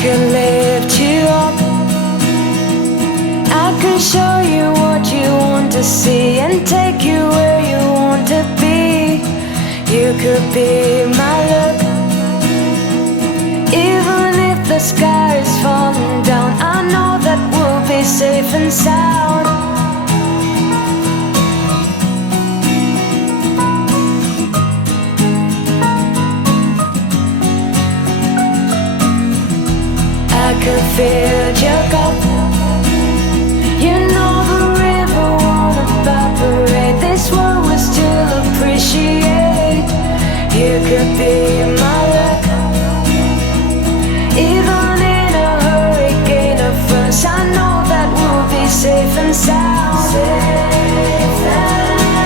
could lift you up, I could show you what you want to see and take you where you want to be. You could be my luck. Even if the sky is falling down, I know that we'll be safe and sound. I could fill your cup. You know the river won't evaporate. This world will still appreciate. You could be my luck. Even in a hurricane of fronts, I know that we'll be safe and sound. Safe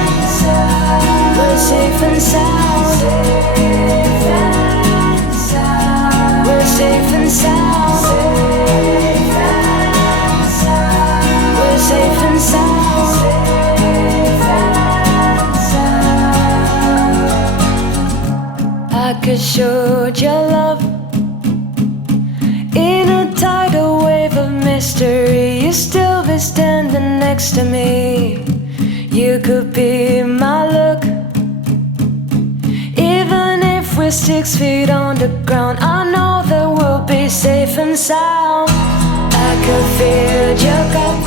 and sound. We're safe and sound. Safe and sound. We're safe and sound. Safe and sound. We're safe and sound. Safe and sound. I could show your love in a tidal wave of mystery. You still be standing next to me. You could be my luck. Even if we're 6 feet on the ground, I know that we'll be safe and sound. I could fill your cup.